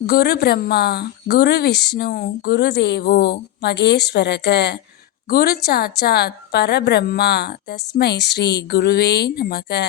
குரு பிரம்மா குரு விஷ்ணு குரு தேவோ மகேஸ்வரக குரு சாச்சாத் பரபிரம்மா தஸ்மை ஸ்ரீ குருவே நமக.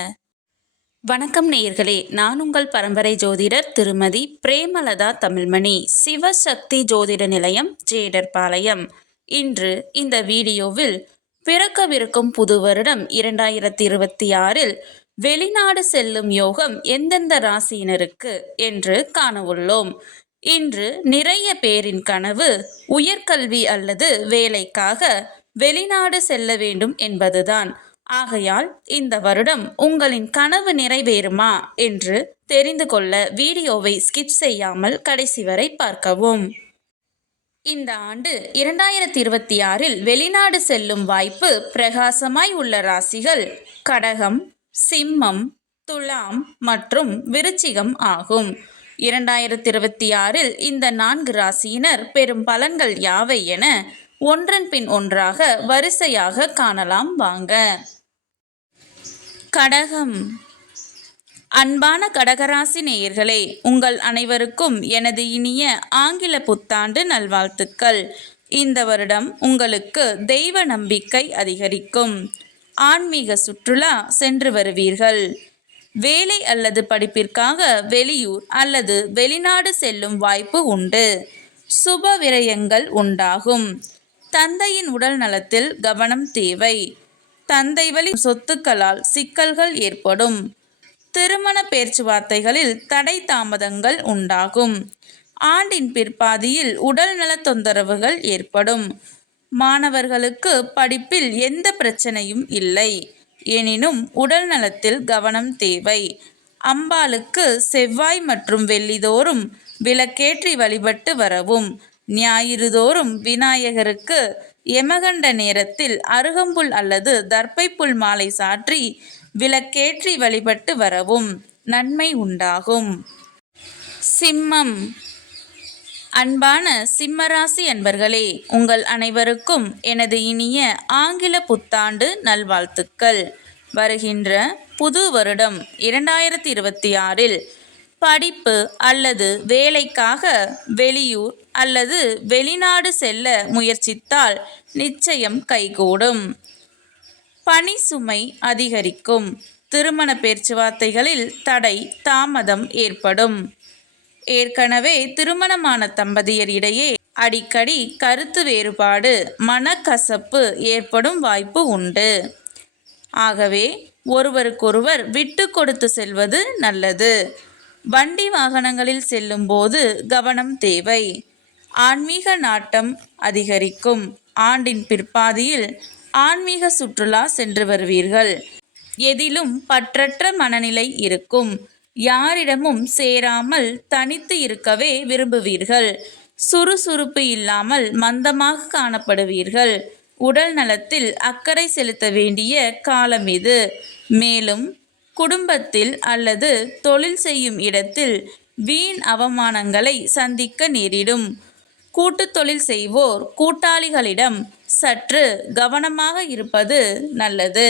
வணக்கம் நேயர்களே நான் உங்கள் பரம்பரை ஜோதிடர் திருமதி பிரேமலதா தமிழ்மணி சிவசக்தி ஜோதிட நிலையம் ஜேடர்பாளையம். இன்று இந்த வீடியோவில் பிறக்கவிருக்கும் புது வருடம் இரண்டாயிரத்தி இருபத்தி ஆறில் வெளிநாடு செல்லும் யோகம் எந்தெந்த ராசியினருக்கு என்று காணவுள்ளோம். இன்று நிறைய பேரின் கனவு உயர்கல்வி அல்லது வேலைக்காக வெளிநாடு செல்ல வேண்டும் என்பதுதான். ஆகையால் இந்த வருடம் உங்களின் கனவு நிறைவேறுமா என்று தெரிந்து கொள்ள வீடியோவை ஸ்கிப் செய்யாமல் கடைசி வரை பார்க்கவும். இந்த ஆண்டு இரண்டாயிரத்தி இருபத்தி ஆறில் வெளிநாடு செல்லும் வாய்ப்பு பிரகாசமாய் உள்ள ராசிகள் கடகம் சிம்மம் துலாம் மற்றும் விருச்சிகம் ஆகும். இரண்டாயிரத்தி இருபத்தி ஆறில் இந்த நான்கு ராசியினர் பெரும் பலன்கள் யாவை என ஒன்றன் பின் ஒன்றாக வரிசையாக காணலாம் வாங்க. கடகம். அன்பான கடகராசி நேயர்களே உங்கள் அனைவருக்கும் எனது இனிய ஆங்கில புத்தாண்டு நல்வாழ்த்துக்கள். இந்த வருடம் உங்களுக்கு தெய்வ நம்பிக்கை அதிகரிக்கும். ஆன்மீக சுற்றுலா சென்று வருவீர்கள். வேலை அல்லது படிப்பிற்காக வெளியூர் அல்லது வெளிநாடு செல்லும் வாய்ப்பு உண்டு. சுப விரயங்கள் உண்டாகும். தந்தையின் உடல் நலத்தில் கவனம் தேவை. தந்தை வழி சொத்துக்களால் சிக்கல்கள் ஏற்படும். திருமண பேச்சுவார்த்தைகளில் தடை தாமதங்கள் உண்டாகும். ஆண்டின் பிற்பாதியில் உடல்நல தொந்தரவுகள் ஏற்படும். மாணவர்களுக்கு படிப்பில் எந்த பிரச்சனையும் இல்லை. எனினும் உடல் நலத்தில் கவனம் தேவை. அம்பாளுக்கு செவ்வாய் மற்றும் வெள்ளிதோறும் விளக்கேற்றி வழிபட்டு வரவும். ஞாயிறுதோறும் விநாயகருக்கு எமகண்ட நேரத்தில் அருகம்புல் அல்லது தர்ப்பைப்புல் மாலை சாற்றி விளக்கேற்றி வழிபட்டு வரவும் நன்மை உண்டாகும். சிம்மம். அன்பான சிம்மராசி அன்பர்களே உங்கள் அனைவருக்கும் எனது இனிய ஆங்கில புத்தாண்டு நல்வாழ்த்துக்கள். வருகின்ற புது வருடம் இரண்டாயிரத்தி இருபத்தி ஆறில் படிப்பு அல்லது வேலைக்காக வெளியூர் அல்லது வெளிநாடு செல்ல முயற்சித்தால் நிச்சயம் கைகூடும். பணி சுமை அதிகரிக்கும். திருமண பேச்சுவார்த்தைகளில் தடை தாமதம் ஏற்படும். ஏற்கனவே திருமணமான தம்பதியர் இடையே அடிக்கடி கருத்து வேறுபாடு மனக்கசப்பு ஏற்படும் வாய்ப்பு உண்டு. ஆகவே ஒருவருக்கொருவர் விட்டு கொடுத்து செல்வது நல்லது. வண்டி வாகனங்களில் செல்லும்போது கவனம் தேவை. ஆன்மீக நாட்டம் அதிகரிக்கும். ஆண்டின் பிற்பாதியில் ஆன்மீக சுற்றுலா சென்று வருவீர்கள். எதிலும் பற்றற்ற மனநிலை இருக்கும். யாரிடமும் சேராமல் தனித்து இருக்கவே விரும்புவீர்கள். சுறுசுறுப்பு இல்லாமல் மந்தமாக காணப்படுவீர்கள். உடல் நலத்தில் அக்கறை செலுத்த வேண்டிய காலம் இது. மேலும் குடும்பத்தில் அல்லது தொழில் செய்யும் இடத்தில் வீண் அவமானங்களை சந்திக்க நேரிடும். கூட்டு தொழில் செய்வோர் கூட்டாளிகளிடம் சற்று கவனமாக இருப்பது நல்லது.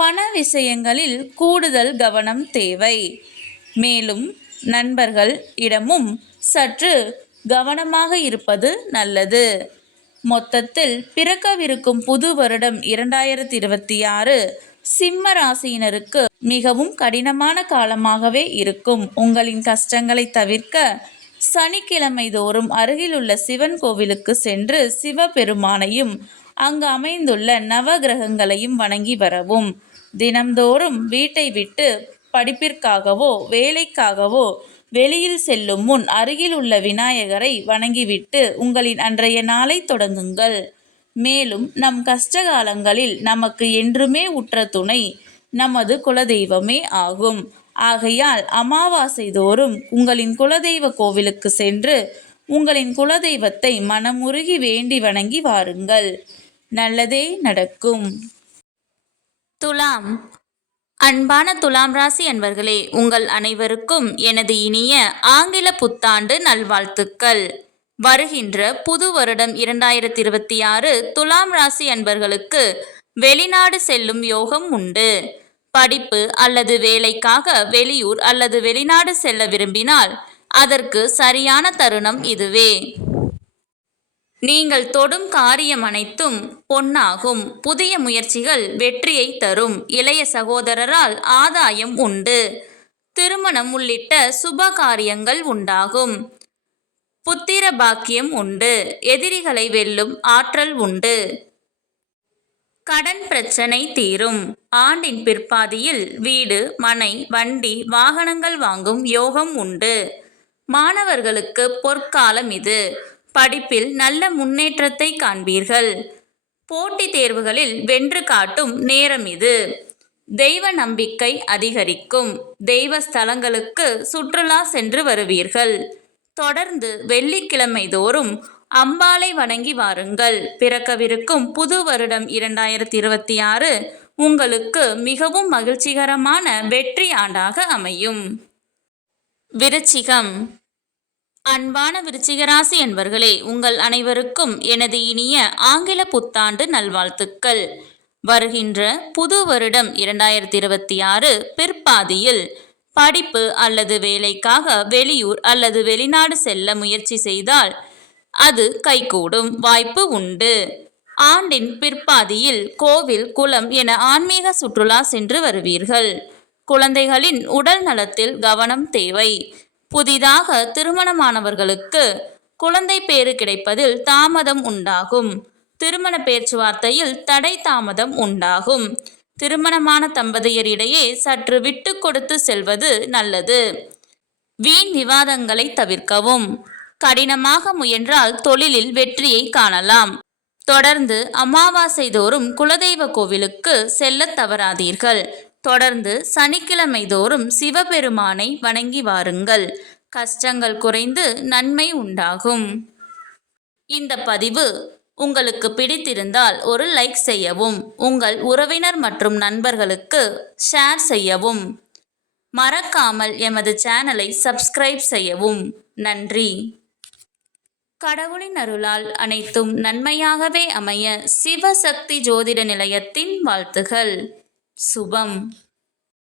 பண விஷயங்களில் கூடுதல் கவனம் தேவை. மேலும் நண்பர்கள் இடமும் சற்று கவனமாக இருப்பது நல்லது. மொத்தத்தில் பிறக்கவிருக்கும் புது வருடம் இரண்டாயிரத்தி இருபத்தி ஆறு சிம்ம ராசியினருக்கு மிகவும் கடினமான காலமாகவே இருக்கும். உங்களின் கஷ்டங்களை தவிர்க்க சனிக்கிழமை தோறும் அருகிலுள்ள சிவன் கோவிலுக்கு சென்று சிவபெருமானையும் அங்கு அமைந்துள்ள நவகிரகங்களையும் வணங்கி வரவும். தினம்தோறும் வீட்டை விட்டு படிப்பிற்காகவோ வேலைக்காகவோ வெளியில் செல்லும் முன் அருகில் உள்ள விநாயகரை வணங்கிவிட்டு உங்களின் அன்றைய நாளை தொடங்குங்கள். மேலும் நம் கஷ்டகாலங்களில் நமக்கு என்றுமே உற்ற துணை நமது குலதெய்வமே ஆகும். ஆகையால் அமாவாசை தோறும் உங்களின் குலதெய்வ கோவிலுக்கு சென்று உங்களின் குலதெய்வத்தை மனமுருகி வேண்டி வணங்கி வாருங்கள். நல்லதே நடக்கும். துலாம். அன்பான துலாம் ராசி அன்பர்களே உங்கள் அனைவருக்கும் எனது இனிய ஆங்கில புத்தாண்டு நல்வாழ்த்துக்கள். வருகின்ற புது வருடம் இரண்டாயிரத்தி இருபத்தி ஆறு துலாம் ராசி அன்பர்களுக்கு வெளிநாடு செல்லும் யோகம் உண்டு. படிப்பு அல்லது வேலைக்காக வெளியூர் அல்லது வெளிநாடு செல்ல விரும்பினால் அதற்கு சரியான தருணம் இதுவே. நீங்கள் தொடும் காரியம் அனைத்தும் பொன்னாகும். புதிய முயற்சிகள் வெற்றியை தரும். இளைய சகோதரரால் ஆதாயம் உண்டு. திருமணம் உள்ளிட்ட சுப காரியங்கள் உண்டாகும். புத்திர பாக்கியம் உண்டு. எதிரிகளை வெல்லும் ஆற்றல் உண்டு. கடன் பிரச்சனை தீரும். ஆண்டின் பிற்பாதியில் வீடு மனை வண்டி வாகனங்கள் வாங்கும் யோகம் உண்டு. மாணவர்களுக்கு பொற்காலம் இது. படிப்பில் நல்ல முன்னேற்றத்தை காண்பீர்கள். போட்டித் தேர்வுகளில் வென்று காட்டும் நேரம் இது. தெய்வ நம்பிக்கை அதிகரிக்கும். தெய்வ ஸ்தலங்களுக்கு சுற்றுலா சென்று வருவீர்கள். தொடர்ந்து வெள்ளிக்கிழமை தோறும் அம்பாளை வணங்கி வாருங்கள். பிறக்கவிருக்கும் புது வருடம் இரண்டாயிரத்தி இருபத்தி ஆறு உங்களுக்கு மிகவும் மகிழ்ச்சிகரமான வெற்றி ஆண்டாக அமையும். விருச்சிகம். அன்பான விருச்சிகராசி என்பர்களே உங்கள் அனைவருக்கும் எனது இனிய ஆங்கில புத்தாண்டு நல்வாழ்த்துக்கள். வருகின்ற புது வருடம் இரண்டாயிரத்தி இருபத்தி ஆறு பிற்பாதியில் படிப்பு அல்லது வேலைக்காக வெளியூர் அல்லது வெளிநாடு செல்ல முயற்சி செய்தால் அது கைகூடும் வாய்ப்பு உண்டு. ஆண்டின் பிற்பாதியில் கோவில் குளம் என ஆன்மீக சுற்றுலா சென்று வருவீர்கள். குழந்தைகளின் உடல் நலத்தில் கவனம் தேவை. புதிதாக திருமணமானவர்களுக்கு குழந்தை பேறு கிடைப்பதில் தாமதம் உண்டாகும். திருமண பேச்சுவார்த்தையில் தடை தாமதம் உண்டாகும். திருமணமான தம்பதியரிடையே சற்று விட்டு கொடுத்து செல்வது நல்லது. வீண் விவாதங்களை தவிர்க்கவும். கடினமாக முயன்றால் தொழிலில் வெற்றியை காணலாம். தொடர்ந்து அமாவாசை தோறும் குலதெய்வ கோவிலுக்கு செல்லத் தவறாதீர்கள். தொடர்ந்து சனிக்கிழமை தோறும் சிவபெருமானை வணங்கி வாருங்கள். கஷ்டங்கள் குறைந்து நன்மை உண்டாகும். இந்த பதிவு உங்களுக்கு பிடித்திருந்தால் ஒரு லைக் செய்யவும் உங்கள் உறவினர் மற்றும் நண்பர்களுக்கு ஷேர் செய்யவும். மறக்காமல் எமது சேனலை சப்ஸ்கிரைப் செய்யவும். நன்றி. கடவுளின் அருளால் அனைத்தும் நன்மையாகவே அமைய சிவசக்தி ஜோதிட நிலையத்தின் வாழ்த்துகள். சுபம்.